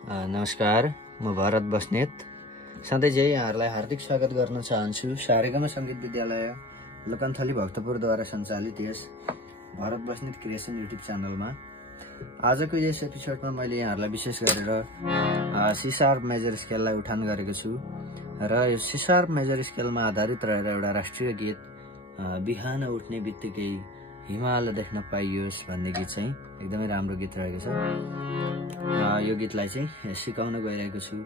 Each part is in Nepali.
नमस्कार, म भरत बस्नेत सधैँ चाहिँ यहाँहरूलाई हार्दिक स्वागत गर्न चाहन्छु सारेगामा सङ्गीत विद्यालय लोकन्थली भक्तपुरद्वारा सञ्चालित यस भरत बस्नेत क्रिएसन युट्युब च्यानलमा। आजको यस एपिसोडमा मैले यहाँहरूलाई विशेष गरेर सी शार्प मेजर स्केललाई उठान गरेको छु र यो सी शार्प मेजर स्केलमा आधारित रहेर एउटा राष्ट्रिय गीत बिहान उठ्ने बित्तिकै हिमाल देख्न पाइयोस् भन्ने गीत चाहिँ एकदमै राम्रो गीत रहेको छ। यो गीतलाई चाहिँ सिकाउन गइरहेको छु।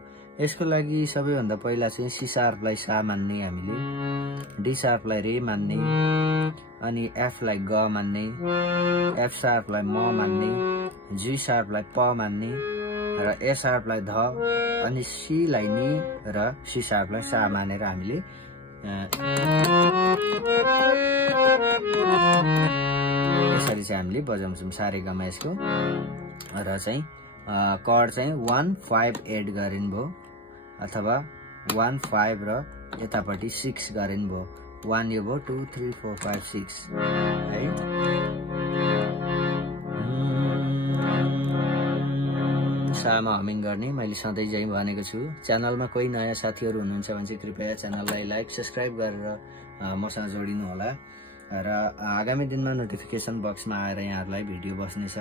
यसको लागि सबैभन्दा पहिला चाहिँ सी शार्पलाई सा मान्ने, हामीले डी शार्पलाई रे मान्ने, अनि एफ लाई ग मान्ने, एफ शार्पलाई म मान्ने, जी शार्पलाई प मान्ने र ए शार्पलाई ध, अनि सी लाई नि र सी शार्पलाई सा मानेर हामीले यसरी चाहिँ हामीले बजाउँछौँ सारेगामा यसको। र चाहिँ कर्ड चाहिँ 1 5 8 गरिन् भो अथवा 1 5 र यतापट्टि 6 गरिन् भो। 1 यो भो, 2 3 4 5 6 है। सामा हमिङ गर्ने मैले सधैँ चाहिँ भनेको छु। च्यानलमा कोही नयाँ साथीहरू हुनुहुन्छ भने चाहिँ कृपया च्यानललाई लाइक सब्सक्राइब गरेर मसँग जोडिनु होला र आगामी दिनमा नोटिफिकेसन बक्समा आएर यहाँहरूलाई भिडियो बस्नेछ,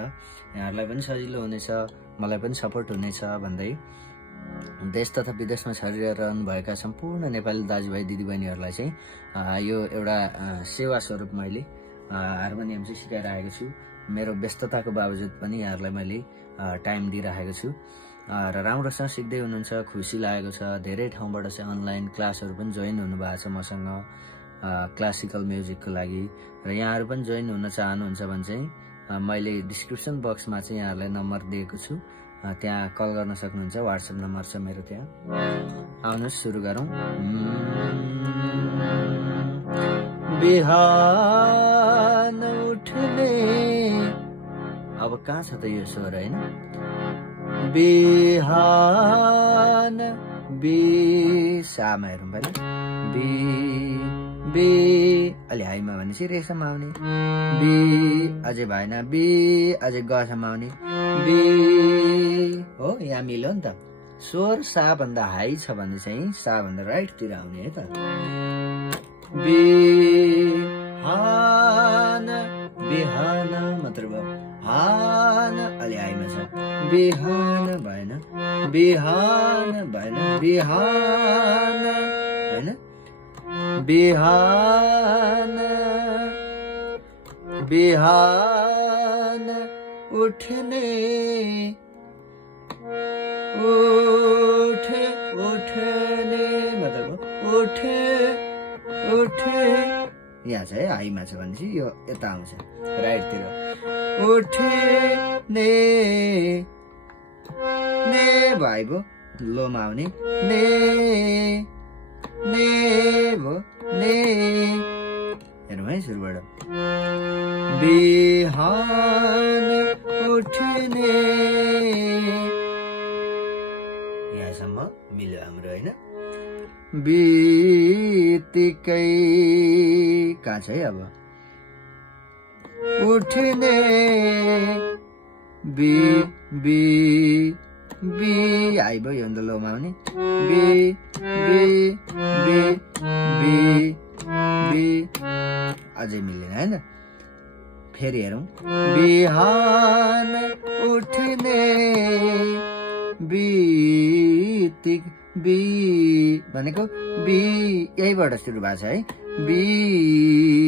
यहाँहरूलाई पनि सजिलो हुनेछ, मलाई पनि सपोर्ट हुनेछ भन्दै देश तथा विदेशमा छरिरहनु भएका सम्पूर्ण नेपाली दाजुभाइ दिदीबहिनीहरूलाई चाहिँ यो एउटा सेवा स्वरूप मैले हार्मोनियम चाहिँ सिकाइरहेको छु। मेरो व्यस्तताको बावजुद पनि यहाँहरूलाई मैले टाइम दिइरहेको छु र राम्रोसँग सिक्दै हुनुहुन्छ, खुसी लागेको छ। धेरै ठाउँबाट चाहिँ अनलाइन क्लासहरू पनि जोइन हुनुभएको छ मसँग क्लासिकल म्युजिकको लागि र यहाँहरू पनि जोइन हुन चाहनुहुन्छ भने चाहिँ मैले डिस्क्रिप्सन बक्समा चाहिँ यहाँहरूलाई नम्बर दिएको छु, त्यहाँ कल गर्न सक्नुहुन्छ। व्हाट्सएप नम्बर छ मेरो त्यहाँ। आउनुहोस् सुरु गरौँ। बिहान उठ्ने, अब कहाँ छ त यो स्वर होइन? बिहान बी सामा हेरौँ पहिला। बी बी अलि हाईमा भनेपछि रेसम्म आउने, बी अझै भएन, बी अझै गसम्म आउने, बी हो यहाँ मिल्यो नि त। स्वर सा भन्दा हाई छ भने चाहिँ सा भन्दा राइटतिर आउने है त। बिहान बिहान मात्र भयो, हान अलि हाईमा छ, बिहान भएन, बिहान भएन, बिहान होइन, बिहान बिहान उठ्ने, उठे उठ्ने मतलब उठे उठे यहाँ छ है, हाईमा छ भनेपछि यो यता आउँछ राइटतिर। उठ्ने ने भाइ भो, लोमा आउने, ने ने भो, ने हेरौँ है सुरुबाट। बिहान उठ्ने, यहाँसम्म मिल्यो हाम्रो होइन। बित्तिकै कहाँ छ है अब? उठ्ने बी बी बी हाई भयो, यो लोमा आउने, बी बी बी बी बी अझै मिलेन होइन। फेरि हेरौँ। बिहान उठ्ने बित्तिक, बी भनेको बी यहीबाट सुरु भएको छ है। बी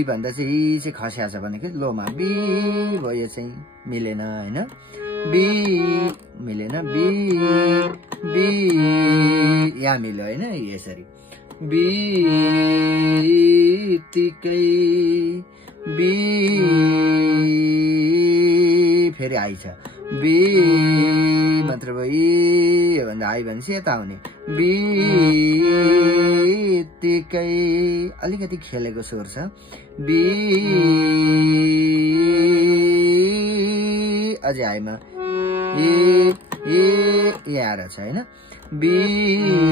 भन्दा चाहिँ खस्या छ भनेको लोमा, बी भयो, यो चाहिँ मिलेन होइन। बी मिलेन, बी बी यहाँ मिल्यो होइन यसरी। बित्तिकै बी फेरि हाई छ, बी मात्र भयो, यो भन्दा हाई भनेपछि यता आउने। बित्तिकै अलिकति खेलेको स्वर छ, बी अझै हाईमा ए यहाँ छ होइन। बित्तिकै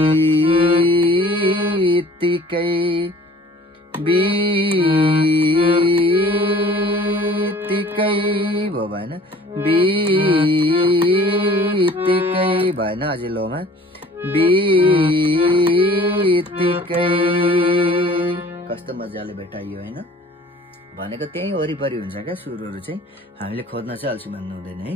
बित्तिकै भयो भएन, बित्तिकै भएन अझै लोमा बितिकै कस्तो मजाले भेटाइयो हैन भनेको त्यही वरिपरि हुन्छ क्या सुरहरू चाहिँ हामीले खोज्न चाहिँ अल्छी मान्नु हुँदैन है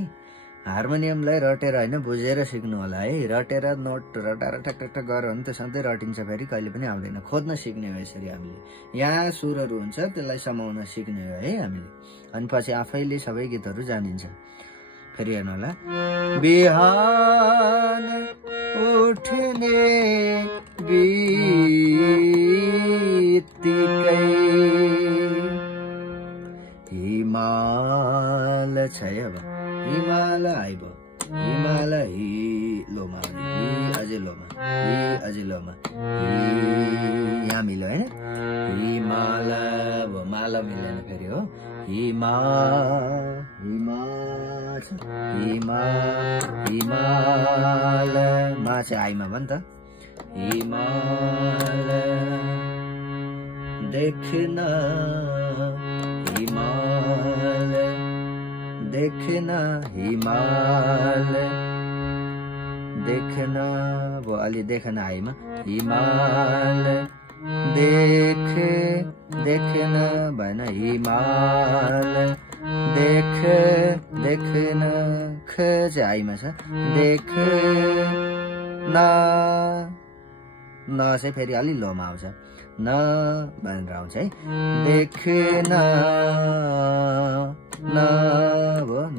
हार्मोनियमलाई रटेर हैन बुझेर सिक्नु होला है रटेर नोट रटाएर ठक ठक गऱ्यो भने त सधैँ रटिन्छ फेरि कहिले पनि आउँदैन खोज्न सिक्ने हो यसरी हामीले यहाँ सुरहरू हुन्छ त्यसलाई समाउन सिक्ने हो है हामीले अनि पछि आफैले सबै गीतहरू जानिन्छ फेरि हेर्नु होला बिहान उठ्ने बित्तिकै हिमाल छ अब हिमाल आइबो हिमाल हि लोमा हि अझै लोमा हि अझै लोमा यहाँ मिल्यो हैन हिमाल माला मिलेन फेरि हो हिमाल मा चाहिँ आइमा भयो नि त हिमाल देखना हिमाल देखना हिमाल देखना वो अलि देखना आइमा हिमाल देखना भएन हिमाल देखना ख चाहिँ आइमा छ देखना न चाहिँ फेरि अलि लोमा आउँछ न भनेर आउँछ है देखना न हो न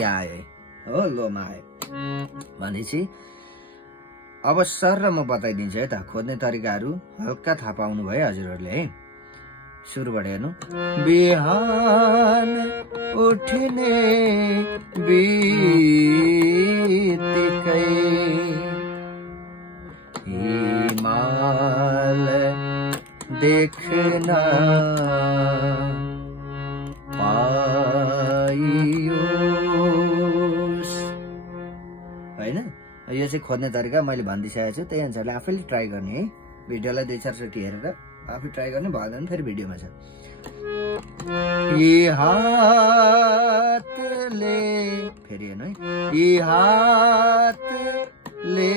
यहाँ आयो हो लोमा आयो भनेपछि अब सर र म बताइदिन्छु है त खोज्ने तरिकाहरू हल्का थाहा पाउनु भयो हजुरहरूले है सुरुबाट हेर्नु बिहान उठ्ने बित्तिकै हिमाल देख्न पाइयोस् हैन यो चाहिँ खोज्ने तरिका मैले भनिदिइसकेको छु त्यही अनुसारले आफैले ट्राई गर्ने है भिडियोलाई 2-4 चोटि हेरेर आफै ट्राई गर्ने भएन फेरि भिडियोमा छ यी हातले फेरि हेर्नु है यी हातले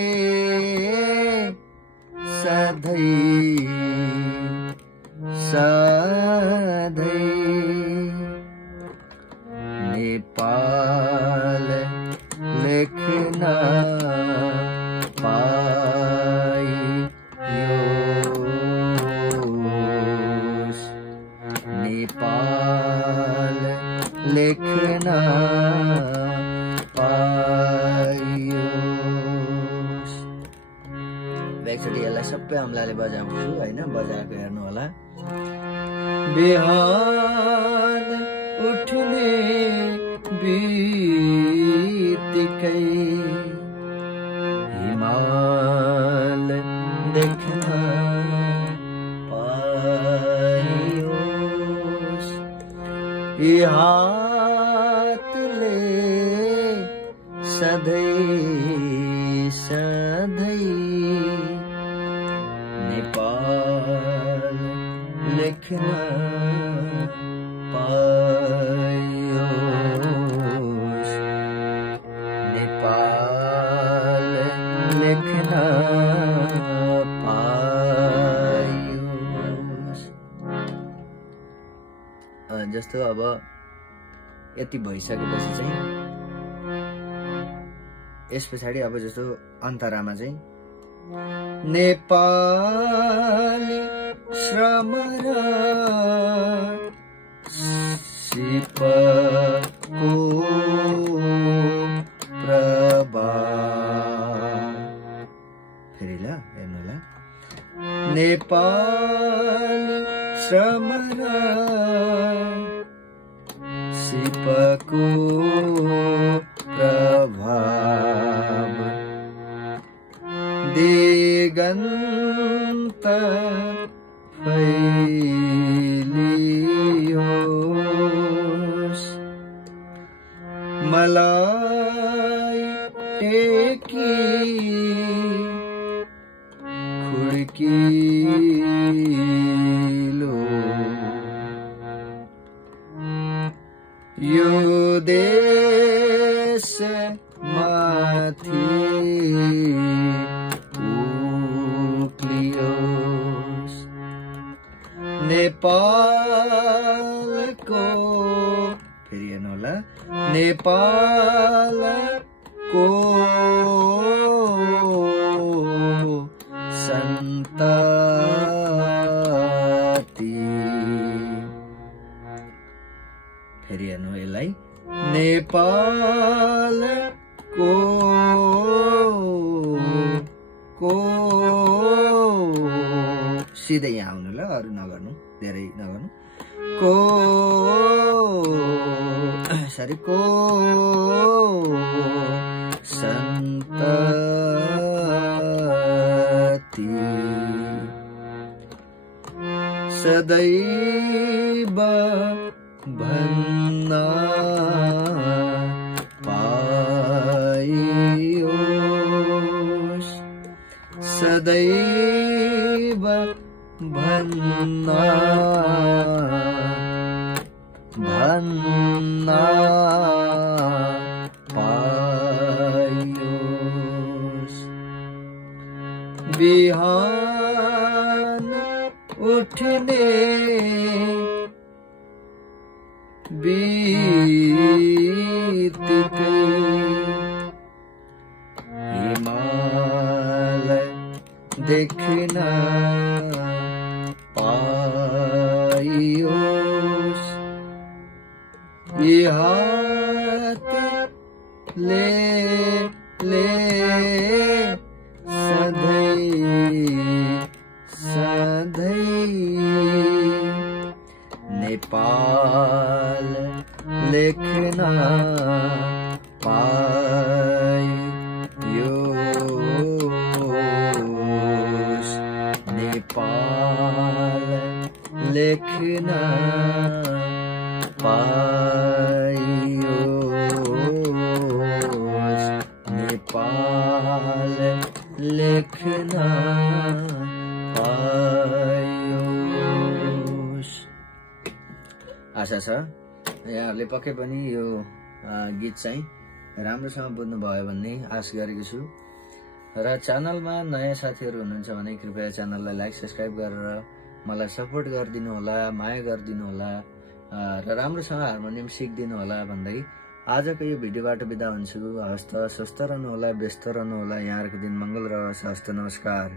सधैँ नेपाल लेख्न पाइयोस् नेपाल लेख्न पाइयोस् एकचोटि यसलाई सबै अम्लाले बजाउँछु होइन बजाएको हेर्नु होला बिहान उठ्ने बित्तिकै हिमाल देख्न पाइयोस् यी हातले सधैँ नेपाल लेख्न पाइयोस् नेपाल लेख्न पाइयोस् जस्तो अब यति भइसकेपछि चाहिँ यस पछाडि अब जस्तो अन्तरामा चाहिँ नेपाली श्रमरा सिपको प्रभाव फेरि ल हेर्नु ल नेपाली श्रमरा सिपको प्रभाव दिगन्त फैलियोस् मलाई टेकी खुड्किलो यो देश माथि उक्लियोस् नेपालको फेरि हेर्नु होला नेपालको सन्तति फेरि हेर्नु यसलाई नेपालको सिधै यहाँ आउनु ल अरू नगर्नु धेरै नगर्नु को सन्तति सदैव भन्न पाइयोस् सदैव भन्न पाइयोस् बिहान उठ्ने बित्तिकै हिमालय देख्न पाइयोस् यी हातले सधैँ नेपाल लेख्न पाइयोस् नेपाल लेख्न पाइयोस् नेपाल लेख्न पाइयोस्। आशा छ यहाँहरूले पक्कै पनि यो गीत चाहिँ राम्रोसँग बुझ्नुभयो भन्ने आश गरेको छु र च्यानलमा नयाँ साथीहरू हुनुहुन्छ भने कृपया च्यानललाई लाइक सब्सक्राइब गरेर मलाई सपोर्ट गरिदिनु होला माया गरिदिनु होला र राम्रोसँग हार्मोनियम सिक्दिनु होला भन्दै आजको यो भिडियोबाट बिदा हुन्छु। हस्त स्वस्थ रहनु होला व्यस्त रहनु होला। यहाँहरूको दिन मङ्गल रहोस्। हस्त नमस्कार।